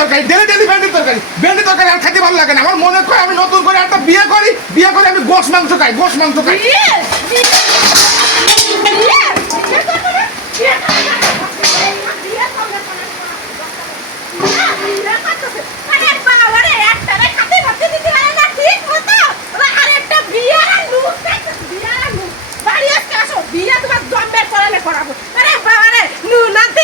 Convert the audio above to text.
তরকারি, daily daily ভেন্ডির তরকারি। ভেন্ডির তরকারি আর খেতে ভালো লাগে না। আমার মনে হয় আমি নতুন করে একটা বিয়ে করি, বিয়ে করে আমি গোশ মাংস খাই, গোশ মাংস খাই। বিয়ে তোমার জম্বের করালে করাবো। আরে বাবা রে, নুনাতে